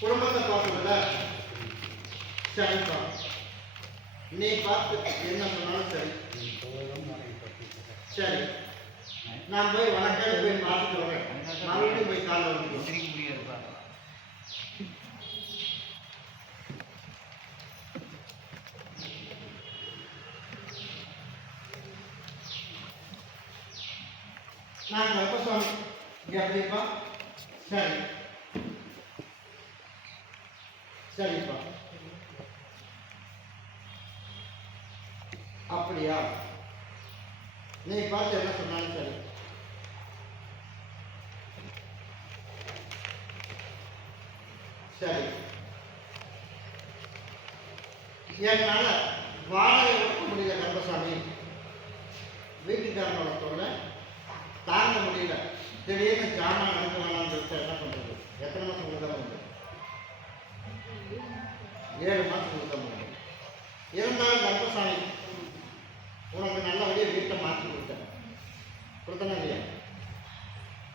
குடும்பத்தை பார்க்கல சரிப்பா. நீ பார்த்து என்ன சொன்னாலும் சரி. சரி. நான் போய் வணக்கம் போய் பார்த்துட்டு வரேன். மறுபடியும் போய் காலைல வந்து சிரிக்க முடியாதுப்பா நான் கர்ப்பசாமி எப்படிப்பா? சரி. சரிப்பா. அப்படியா? நீ பார்த்து என்ன சொன்னாலும் சரி. சரி. என்னால வாடகை கொடுக்க முடியல கர்ப்பசாமி. வீட்டுக்காரனோட தொல்லை தாங்க முடியல. திடீர்னு ஜாமான் அனுப்ப வேணாம்னு சொல்லிட்டு என்ன பண்றது? எத்தனை மாசம் கொடுக்க ஏழு மாசம் கொடுக்க முடியும் இருந்தாலும் கர்ப்பசாமி உனக்கு நல்லபடியாக வீட்டை மாற்றி கொடுத்தேன். கொடுத்தனா இல்லையா?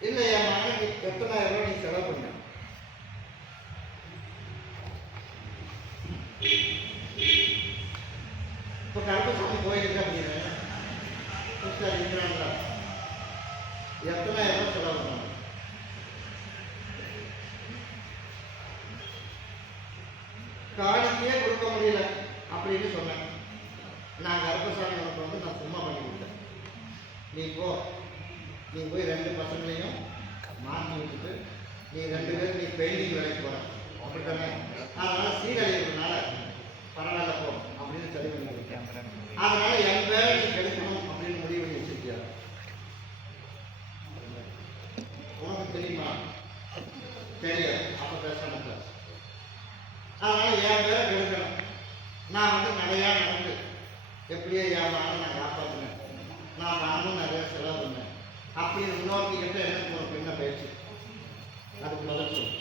இல்லை என் மகனுக்கு எத்தனாயிரம் ரூபாய் நீ செலவு பண்ண இப்போ கருப்பசாமி கோயிலுக்கு அப்படின்னு சிஸ்டர் இருக்கிறாங்களா எத்தனாயிரம் ரூபாய் செலவு பண்ணாங்க காணிக்கையே கொடுக்க முடியல அப்படின்னு சொன்னேன் நான் கருப்பசாமி உனக்கு வந்து நான் சும்மா பண்ணி கொடுத்தேன். நீ போ. நீ போய் ரெண்டு பசங்களையும் மாற்றி விட்டுட்டு நீ ரெண்டு பேரும் நீ பெயிண்டிங் வேலைக்கு போகிற அப்படி தானே அதனால் சீரழிவுனால பரவாயில்ல போ அப்படின்னு சரி பண்ணி கொடுத்தேன் அதனால் என் பேரை நீ கெடுக்கணும் அப்படின்னு முடிவு பண்ணி வச்சிருக்கியா? உனக்கு தெரியுமா? தெரியாது. அப்போ பேசணும் அதனால் என் பேரை கெடுக்கணும். நான் வந்து நிறையா நடந்து எப்படியோ என் நான் காப்பாற்றினேன் நான் பணமும் நிறைய செலவு பண்ணேன். அப்படின்னு இன்னொருத்திக்கிட்ட எனக்கு ஒரு பெண்ணை பயிற்சி. அதுக்கு பதில் சொல்லு.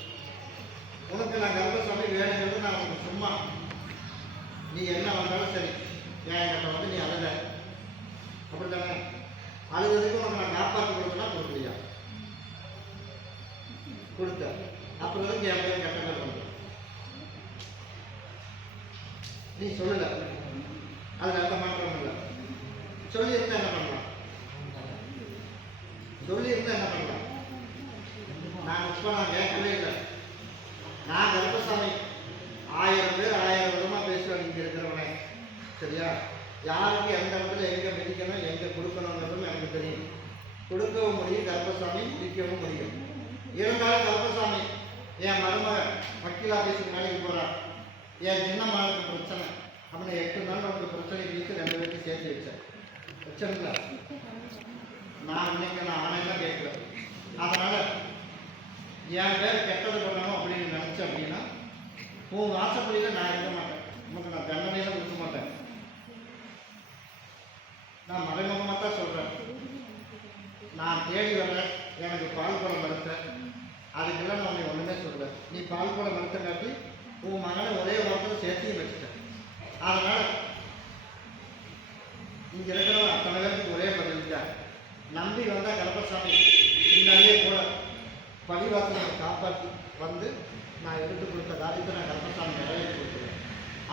உனக்கு நான் கர்ப்பசாமி வேணுங்கிறது நான் உனக்கு சும்மா. நீ என்ன வந்தாலும் சரி. என் என்கிட்ட வந்து நீ அழுத. அப்படித்தானே? அழுகிறதுக்கு உனக்கு நான் காப்பாற்றி கொடுத்தனா கொடுக்கலையா? கொடுத்த. அப்புறம் என் பேர் கட்டங்கள் பண்ணுறேன் நீ சொல்லலை. அதில் எந்த மாற்றம் இல்லை சொல்லியிருந்தா என்ன பண்ணலாம்? சொல்லியிருந்தா என்ன பண்ணலாம்? நான் இப்போ நான் கேட்கவே இல்லை. நான் கருப்பசாமி. ஆயிரம் பேர் ஆயிரம் விதமா பேசுவேன் இங்க இருக்கிறவனே. சரியா? யாருக்கு எந்த இடத்துல எங்க மிதிக்கணும் எங்க கொடுக்கணுங்கிறதும் எனக்கு தெரியும். கொடுக்கவும் முடியும் கர்ப்பசாமி மிதிக்கவும் முடியும். இருந்தாலும் கர்ப்பசாமி என் மருமக வக்கீல் ஆஃபீஸுக்கு வேலைக்கு போறான் என் சின்ன மகனுக்கு பிரச்சனை. அவனை எட்டு நாள் அவனுக்கு பிரச்சனை தீர்த்து ரெண்டு பேருக்கு சேர்த்து வச்சேன். வச்சேங்களா நான் இன்னைக்கு நான் ஆணையெல்லாம் கேட்கல. அதனால என் பேர் கெட்டது பண்ணணும் அப்படின்னு நினைச்சேன் அப்படின்னா உன் ஆசைப்படியில நான் இருக்க மாட்டேன். உனக்கு நான் தண்டனையில கொடுக்க மாட்டேன். நான் மறைமுகமாக தான் சொல்கிறேன் நான் தேடி வரேன் எனக்கு பால் குடம் மறுத்த. அதுக்கெல்லாம் நான் உன்னை ஒன்றுமே சொல்லல. நீ பால் குடம் மறுத்தங்காட்டி உன் மகனை ஒரே வாரத்தில் சேர்த்தியும் வச்சுட்டேன் அதனால இங்க இருக்கிறவங்க அத்தனை பேருக்கு ஒரே பதில் தான் நம்பி வந்தா கருப்பசாமி பின்னாடியே கூட பழிவாசனை காப்பாற்றி வந்து நான் எடுத்து கொடுத்த காரியத்தை நான் கலப்பசாமி நிறைவேற்றி கொடுத்துருவேன்.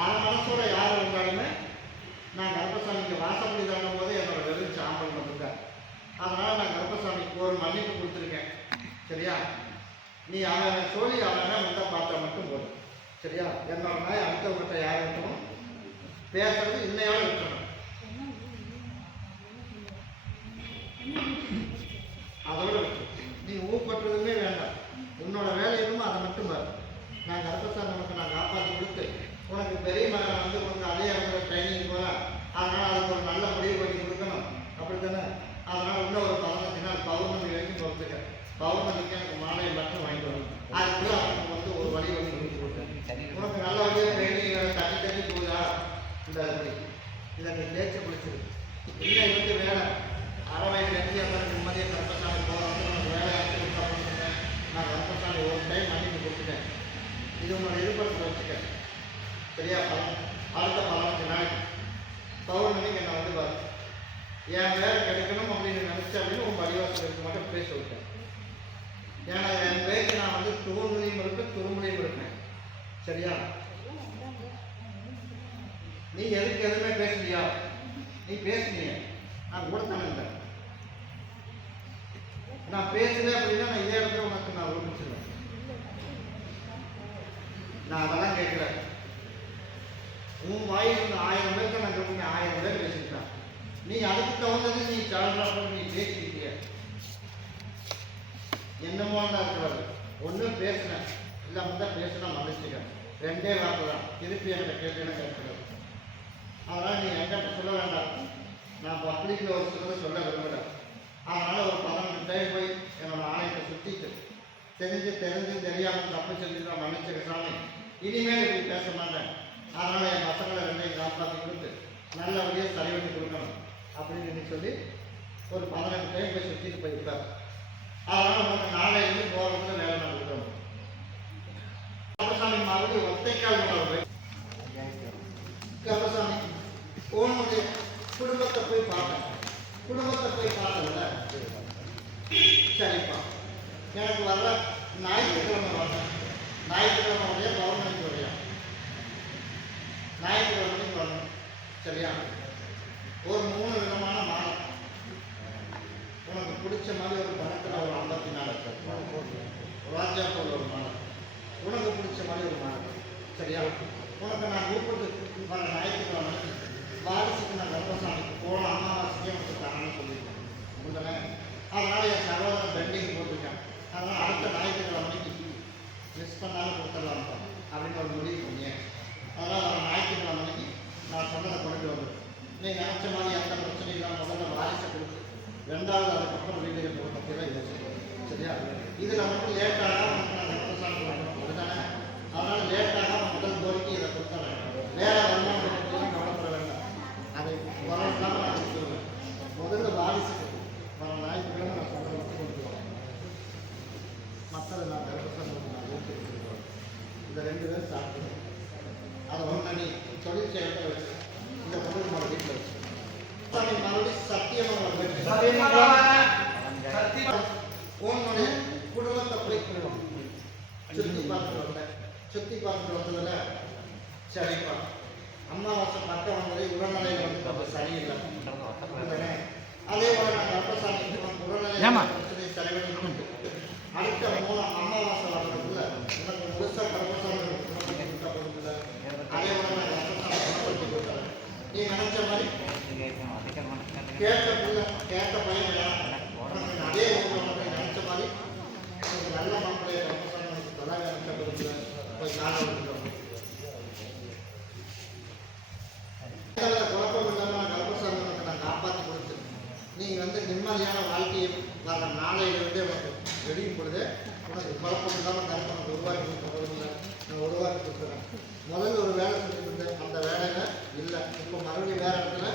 ஆன மனசோட யார் வந்தாலுமே நான் கருப்பசாமிக்கு வாசப்படி தாண்டும் போது என்னோட வெறும் சாம்பல் மட்டும்தான். அதனால நான் கருப்பசாமிக்கு ஒரு மன்னிப்பு கொடுத்துருக்கேன். சரியா? நீ அவன் சொல்லி அவனை வந்தால் பார்த்தா மட்டும் போதும். சரியா? என்னோட நாய் அடுத்தவங்கிட்ட யார் இருக்கணும்? பேசுறது இன்னையோட விட்டுறணும் அதோட நீ ஊப்பட்டுறதுமே வேண்டாம். உன்னோட வேலை அதை மட்டும் பாரு. நான் கர்ப்பசாமி நமக்கு நான் காப்பாற்றி கொடுத்து உனக்கு பெரிய மகன் வந்து உனக்கு அதே இடத்துல ட்ரைனிங் போகிறேன் அதனால் அதுக்கு ஒரு நல்ல முடிவு பண்ணி கொடுக்கணும். அப்படி தானே அதனால் இன்னும் ஒரு பதினஞ்சு நாள் பௌர்ணமி வரைக்கும் பொறுத்துக்க. பௌர்ணமிக்கு எனக்கு மாலை மட்டும் வாங்கிட்டு வரணும். அதுக்குள்ள அவனுக்கு வந்து ஒரு வழி வந்து கொடுத்து கொடுத்தேன் உனக்கு நல்ல வழியாக ட்ரைனிங் தண்ணி தண்ணி போகுதா இந்த அப்படி இதை நீ தேய்ச்சி பிடிச்சிரு இல்லை வந்து வேலை. அரை வயது கட்டி அந்த நிம்மதியாக கர்ப்பசாலை போகிறது உனக்கு வேலை ஆக்கி கொடுத்தா கொடுத்துட்டேன். நான் கர்ப்பசாலை ஒரு டைம் மன்னிப்பு கொடுத்துட்டேன். இது உன்னோட இருப்பத்தில் வச்சுக்க சரியா? பலம் அடுத்த பதினஞ்சு நாளைக்கு பௌர்ணமிக்கு என்ன வந்து பாரு. என் வேலை கிடைக்கணும் அப்படின்னு நினைச்ச அப்படின்னு உன் பரிவாசம் இருக்க மட்டும் பேச விட்டேன் ஏன்னா என் பேச்சு நான் வந்து தூண்மொழியும் இருப்பேன் துருமொழியும் இருப்பேன் சரியா? நீ எதுக்கு எதுவுமே பேசலையா நீ பேசுனீங்க நான் கூட தானே நான் பேசுனேன் அப்படின்னா நான் இதே இடத்துல உனக்கு நான் ஒழிச்சிருவேன் நான் அதெல்லாம் கேட்குறேன் உன் வாயில் ஆயிரம் பேருக்கு நான் சொல்லுங்க ஆயிரம் பேர் பேசிட்டேன் நீ அதுக்கு தகுந்தது நீ சால்றாப்ப நீ பேசிக்கிட்டிய. என்னமோ தான் இருக்கிறது? ஒன்றும் பேசுனேன். இல்லை தான் பேசுனா மன்னிச்சுக்க. ரெண்டே வார்த்தை தான் திருப்பி என்கிட்ட கேட்டேன்னு கேட்கறது? அதனால் நீங்கள் என்கிட்ட சொல்ல வேண்டாம். நான் பப்ளிக்கில் ஒரு சிலர் சொல்ல விரும்புகிறேன். அதனால் ஒரு பதினஞ்சு டைம் போய் என்னோடய ஆணையத்தை சுற்றிட்டு தெரிஞ்சு தெரிஞ்சு தெரியாமல் தப்பு செஞ்சு நான் சாமி. இனிமேல் இப்படி பேச மாட்டேன். அதனால் என் பசங்களை ரெண்டையும் காப்பாற்றி கொடுத்து நல்லபடியாக சரி பண்ணி கொடுக்கணும் அப்படின்னு சொல்லி ஒரு பதினெட்டு டைம் போய் சுற்றிட்டு போயிருப்பார். அதனால் உங்களுக்கு நாளையிலிருந்து போகிறதுக்கு வேலை நான் கொடுக்கணும். கருப்பசாமி மறுபடியும் ஒத்தைக்கால் உணவு கருப்பசாமி உன்னுடைய குடும்பத்தை போய் பார்க்கணும். குடும்பத்தை போய் பார்க்கல சரிப்பா. எனக்கு வர்ற ஞாயிற்றுக்கிழமை வரேன் ஞாயிற்றுக்கிழமை உடைய பௌர்ணமிக்கு உடைய ஞாயிற்றுக்கிழமைக்கு வரணும். சரியா? ஒரு மூணு விதமான மாலை. உனக்கு பிடிச்ச மாதிரி ஒரு பணத்தில் ஒரு ஐம்பத்தி நாலு ராஜா போல் ஒரு மாலை. உனக்கு பிடிச்ச மாதிரி ஒரு மாலை. சரியா? உனக்கு நான் கூப்பிட்டு வர ஞாயிற்றுக்கிழமை வாரிசுக்கு நான் கர்ப்பசாமிக்கு போன அமாவாசைக்கே உனக்கு சொல்லியிருக்கேன் உடனே அதனால் என் சகோதரன் பெண்டிங் போட்டிருக்கேன் அதனால் அடுத்த ஞாயிற்றுக்கிழமைக்கு மிஸ் பண்ணாலும் கொடுத்துடலாம் அப்படின்னு ஒரு முடிவு பண்ணியேன் அதனால் அவன் ஞாயிற்றுக்கிழமைக்கு நான் சொன்னதை கொண்டு வந்து நீ நினச்ச மாதிரி எந்த பிரச்சனையும் இல்லாமல் முதல்ல வாரிசை கொடுத்து ரெண்டாவது அதுக்கப்புறம் வீட்டுக்கு போகிற பற்றி தான் யோசிக்கிறேன் சரியா இதில் மட்டும் லேட்டாக உனக்கு நான் கர்ப்பசாமி கொடுக்கணும் அதனால் லேட்டாக முதல் கோரிக்கை இதை கொடுத்துறேன் வேற வருமானத்தை பற்றியும் கவலைப்பட வேண்டாம் அதை வரலாம் நான் கொடுத்துருவேன் முதல்ல வாரிசுக்கு வர ஞாயிற்றுக்கிழமை நான் சொல்கிற மட்டும் கொண்டு வரேன் மற்றது நான் கர்ப்பசாமி நான் ஊற்றி கொடுத்துருவேன் இந்த ரெண்டு பேரும் சாப்பிடுவேன் அதை ஒன்று நீ தொழில் செய்யறத வச்சு இந்த பொருள் நம்ம வீட்டில் வச்சு மறுபடியும் சத்தியமாக உன்னுடைய குடும்பத்தை போய் சுத்தி பார்த்துட்டு வந்தேன் சுத்தி பார்த்துட்டு வந்ததுல சரிப்பா அமாவாசை பக்கம் வந்தது வந்து சரியில்லை அதே உடல்நிலை ஏம்மா? பிரச்சனை சரி பண்ணி கொடுத்து அடுத்த மூணு அமாவாசை வர்றதுக்குள்ள உனக்கு முழுசா கர்ப்பசாமி குணப்படுத்தி கொடுத்தா போதும்ல. அதே போல நான் கர்ப்பசாமி குணப்படுத்தி கொடுத்தேன் நீ நினைச்ச மாதிரி கேட்ட பிள்ளை கேட்ட பையன் வேணாம். உனக்கு அதே ஊர்ல உனக்கு நினைச்ச மாதிரி ஒரு நல்ல மாப்பிள்ளைய கர்ப்பசாமி உனக்கு தொடாக நினைச்ச கொடுத்துல போய் காண விட்டுட்டோம் எந்த குழப்பம் இல்லாம நான் கர்ப்பசாமி உனக்கு நான் காப்பாற்றி கொடுத்து நீ வந்து நிம்மதியான வாழ்க்கையை வர நாளையிலிருந்தே உனக்கு வெடியும் பொழுது உனக்கு குழப்பம் இல்லாமல் கருப்பை உனக்கு உருவாக்கி கொடுக்க நான் உருவாக்கி கொடுத்துறேன் முதல்ல ஒரு வேலை செஞ்சுட்டு இருந்தேன் அந்த வேலையில இல்லை இப்போ மறுபடியும் வேற இடத்துல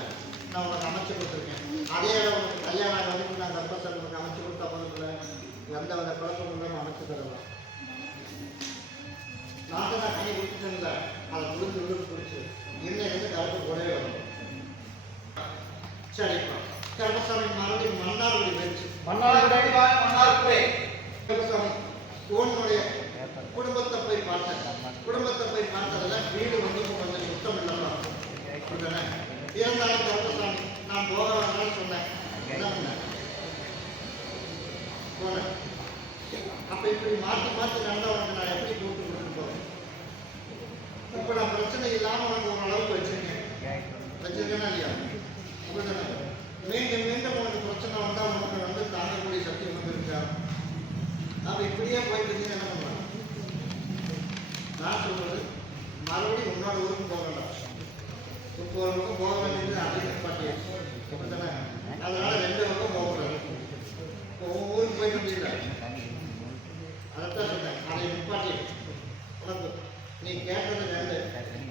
நான் உனக்கு அமைச்சு கொடுத்துருக்கேன் அதே இடம் உனக்கு கல்யாணம் ஆகிற வரைக்கும் நான் கர்ப்பசாமி உனக்கு அமைச்சு கொடுத்தா போதும்ல எந்த வித குழப்பம் இல்லாமல் அமைச்சு தரலாம் நாட்டு தான் கை கொடுத்துட்டேன்ல அதை புரிஞ்சு விழுந்து பிடிச்சி இன்னைக்கு கருப்பு கூடவே வரும் சரிப்பா கர்மசாமி மறுபடியும் மன்னார்குடி போயிடுச்சு கர்மசாமி உன்னுடைய குடும்பத்தை போய் பார்த்தேன் குடும்பத்தை போய் பார்த்ததுல வீடு வந்து கொஞ்சம் சுத்தம் இல்லாம அப்படிதானே? இருந்தாலும் கர்மசாமி நான் போக வேண்டாம்னு சொன்னேன் என்ன பண்ணேன் போனேன் அப்ப இப்படி மாத்தி மாத்தி நடந்தா உனக்கு நான் எப்படி கூப்பிட்டு கொடுத்துட்டு போறேன் இப்ப நான் பிரச்சனை இல்லாம உனக்கு ஓரளவுக்கு வச்சிருக்கேன் வச்சிருக்கேனா இல்லையா அப்படிதானே? மீண்டும் மீண்டும் உனக்கு பிரச்சனை வந்தா உனக்கு வந்து தாங்கக்கூடிய சக்தி உனக்கு இருக்கா அப்ப இப்படியே போயிட்டு என்ன பண்ணுவாங்க நான் சொல்றது மறுபடியும் உன்னோட ஊருக்கு போக வேண்டாம் இப்போ ஒரு பக்கம் போக வேண்டியது அப்படின்னு பாட்டியாச்சு அப்படித்தானே அதனால ரெண்டு பக்கம் போகக்கூடாது இப்போ உன் ஊருக்கு போயிட்டு அதைத்தான் சொன்னேன் அதை நிப்பாட்டி உனக்கு நீ கேட்டது ரெண்டு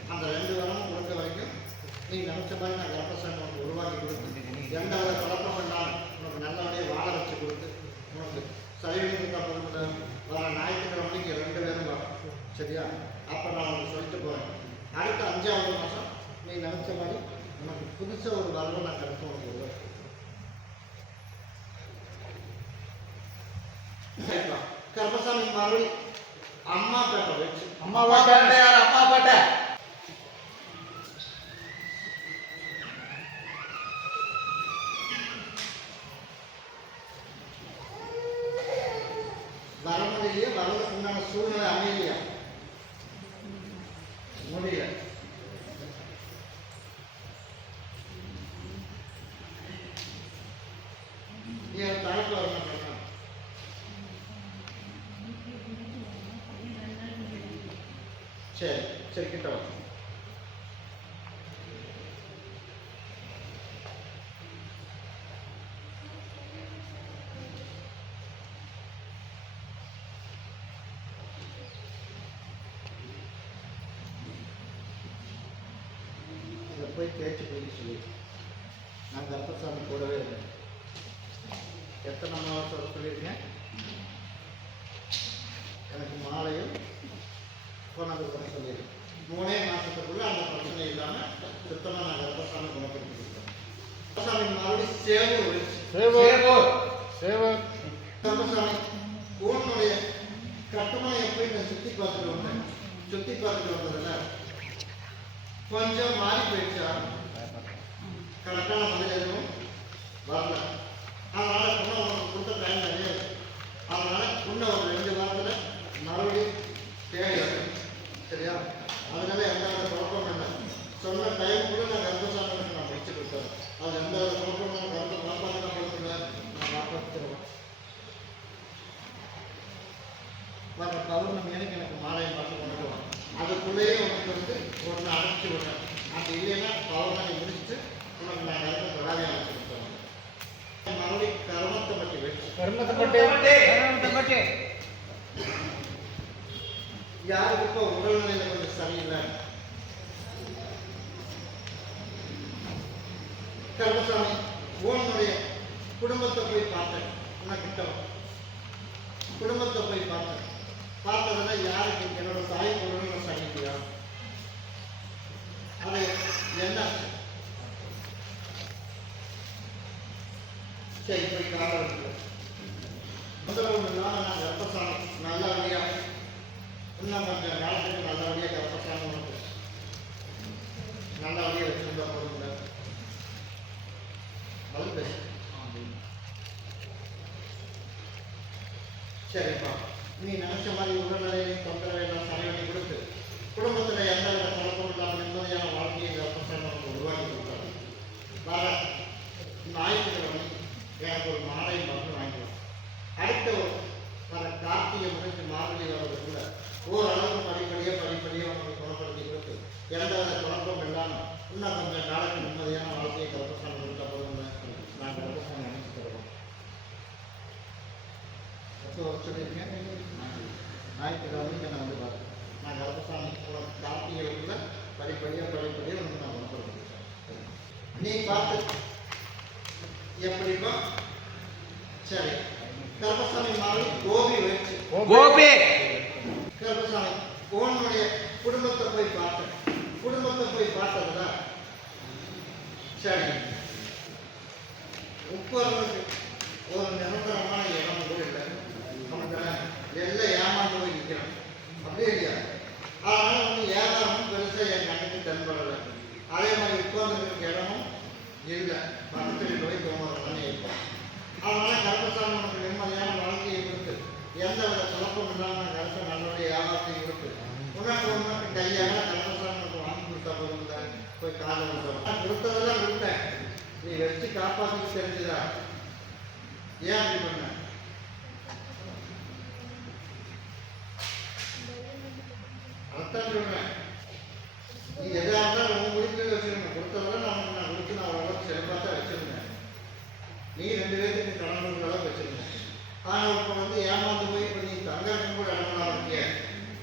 அந்த ரெண்டு வரமும் கொடுத்த வரைக்கும் நீ நினைச்ச மாதிரி நான் கர்ப்பசாமி உனக்கு உருவாக்கி கொடுத்து எந்த வித கலப்பம் பண்ணாலும் உனக்கு நல்லபடியாக வாழ வச்சு கொடுத்து உனக்கு சைவத்துக்கு அப்புறம் வர ஞாயிற்றுக்கிழமைக்கு ரெண்டு பேரும் வரும் சரியா? அப்போ நான் உனக்கு சொல்லிட்டு போகிறேன் அடுத்த அஞ்சாவது மாதம் நீ நினைச்ச மாதிரி உனக்கு புதுசாக ஒரு வரவை நான் கிடைக்கும் உனக்கு சரிப்பா கருப்பசாமி மறுபடி அம்மா பேட்டை வச்சு. அம்மா பாட்டை யார்? அம்மா பாட்டை. வர முடியலையே வர்றதுக்கு உண்டான சூழ்நிலை அமையலையா முடியல நீ அது தலைப்பு வரணும் பண்ணணும். சரி சரி கிட்ட வா. போய் தேய்ச்சி போய் சொல்லி. நான் கருப்பசாமி கூடவே இருந்தேன். எத்தனை மாதம் சொல்லியிருக்கேன்? எனக்கு மாலையும் கொண்டாந்து பண்ண சொல்லியிருக்கேன் மூணே மாதத்துக்குள்ள அந்த பிரச்சனை இல்லாமல் சுத்தமாக நான் கருப்பசாமி குணப்படுத்தி கொடுத்தேன் கருப்பசாமி மறுபடியும் சேவை ஒழிச்சு சேவூர். சேவூர். கருப்பசாமி ஊனுடைய கட்டுமனையை போய் நான் சுற்றி பார்த்துட்டு வந்தேன். சுற்றி பார்த்துட்டு வந்ததுல கொஞ்சம் மாறி போயிடுச்சா கரெக்டான பதில் எதுவும் வரல. அதனால இன்னும் உனக்கு கொடுத்த டைம் நிறைய. அதனால இன்னும் ஒரு ரெண்டு வாரத்தில் மறுபடியும் வரேன். சரியா? அதனால எந்த வித குழப்பம் இல்லை சொன்ன டைம் கூட நான் கர்ப்பசாமிக்கு நான் முடிச்சு கொடுத்தேன். அது எந்த வித குழப்பம் நான் கருத்து காப்பாற்ற கொடுத்துருவேன் நான் காப்பாற்றுருவேன் வர பௌர்ணமி எனக்கு எனக்கு மாலையை பார்த்து கொண்டு வா. அதுக்குள்ளேயே உனக்கு வந்து ஒன்று அடைச்சி விடுறேன். அப்படி இல்லைன்னா பௌர்ணமி முடிச்சுட்டு உனக்கு நான் கருத்து தொடாவே அழைச்சி கொடுத்தேன் மறுபடியும் கருமத்தை பற்றி வச்சு கருமத்தப்பட்டு கருமத்தப்பட்டு யாருக்கு இப்போ உடல்நிலையில கொஞ்சம் சரியில்லை. கருமசாமி உன்னுடைய குடும்பத்தை போய் பார்த்தேன். கிட்ட குடும்பத்தை போய் பார்த்தேன். பார்த்ததுல யாருக்கு? என்னோட தாய் குடும்ப சகிப்பியா அது என்ன? சரி போய் காலம் இருக்கு ஒரு நாள் நான் கர்ப்பசாமி இல்லையா? இன்னும் கொஞ்சம் காலத்துக்கு நல்லபடியாக கர்ப்பசாமி உனக்கு நல்லபடியா வச்சிருந்தா போதுங்க பதில் பேசு சரிப்பா நீ நினைச்ச மாதிரி உடல்நிலையை தொந்தரவை எல்லாம் சரி பண்ணி கொடுத்து குடும்பத்தில் எந்த வித குழப்பம் இல்லாமல் நிம்மதியான வாழ்க்கையை கர்ப்பசாமி உனக்கு உருவாக்கி கொடுத்தாரு வர ஞாயிற்றுக்கிழமை எனக்கு ஒரு மாலை மட்டும் வாங்கிக்கலாம் அடுத்த ஒரு வர கார்த்திகை முடிஞ்சு மார்கழி வர்றதுக்குள்ள ஓரளவு படிப்படியாக படிப்படியாக உனக்கு குணப்படுத்தி கொடுத்து எந்த வித குழப்பம் இல்லாமல் இன்னும் கொஞ்சம் நாளைக்கு நிம்மதியான வாழ்க்கையை கர்ப்பசாமி கொடுத்த போதும் நான் கர்ப்பசாமி நினைச்சு தருவோம் எப்போ சொல்லியிருக்கேன் ஞாயிற்றுக்கிழமைக்கு நான் வந்து பார்த்தேன் நான் கர்ப்பசாமி கார்த்திகைக்குள்ள படிப்படியாக படிப்படியாக உனக்கு நான் குணப்படுத்தி நீ பார்த்து எப்படிப்பா சரி. கர்ப்பசாமி மாதிரி கோபி வச்சு. கோபி! கர்ப்பசாமி உன்னுடைய குடும்பத்தை போய் பார்த்தேன் குடும்பத்தை போய் பார்த்ததுல சரி. உட்கார்றதுக்கு ஒரு நிரந்தரமான இடம் கூட இல்லை நமக்கு எல்லாம் ஏமாந்து போய் நிற்கிறோம் அப்படியே இல்லையா அதனால வந்து வியாபாரமும் பெருசாக என் கண்ணுக்கு தென்படலை அதே மாதிரி உட்கார்ந்துருக்க இடமும் இல்லை பக்கத்தில் போய் தோணுறதுன்னு இருப்போம் அதனால கருப்பசாமி உனக்கு நிம்மதியான வாழ்க்கையை கொடுத்து எந்த வித குழப்பம் இல்லாமல் கருப்பை நல்லபடிய வியாபாரத்தையும் கொடுத்து உனக்கு உனக்கு கையால கருப்பசாமி உனக்கு வாங்கி கொடுத்தா போதும் போய் காலை கொடுத்தோம் நான் கொடுத்ததெல்லாம் கொடுத்தேன் நீ வச்சு காப்பாற்றி ஏன் அப்படி பண்ண? அதான் சொல்றேன் நீ எதா இருந்தாலும் உன் முடிப்பில் வச்சுருந்தேன் கொடுத்ததெல்லாம் நமக்கு நான் கொடுத்து நான் அவ்வளோ சிறப்பாக தான் வச்சுருந்தேன். நீ ரெண்டு பேருக்கு கணவன் அளவுக்கு வச்சுருந்தேன். ஆனால் இப்போ வந்து ஏமாந்து போய் இப்போ நீ தங்கறதுக்கு கூட இடமெல்லாம் இருக்கிய.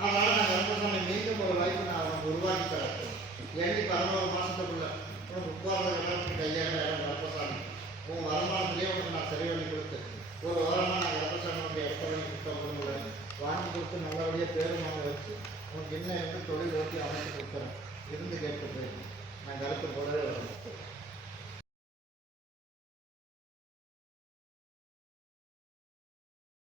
அதனால நான் கர்ப்பசாமி மீண்டும் ஒரு வாய்ப்பு நான் உனக்கு உருவாக்கி தரேன். ஏழி பதினோரு மாசத்துக்குள்ள? உனக்கு உட்கார்ந்த இடத்துக்கு கையாள இடம் கர்ப்பசாமி உன் வருமானத்திலேயே உனக்கு நான் சரி பண்ணி கொடுத்து ஒரு வாரமாக நான் கர்ப்பசாமியுடைய இடத்த பண்ணி வாங்கி கொடுத்து நல்லபடியாக பேரும் வாங்க வச்சு உனக்கு என்ன என்று தொழில் ஓட்டி அமைச்சு கொடுத்துறேன் இருந்து கேட்டு நான் கருத்து போடவே வரேன்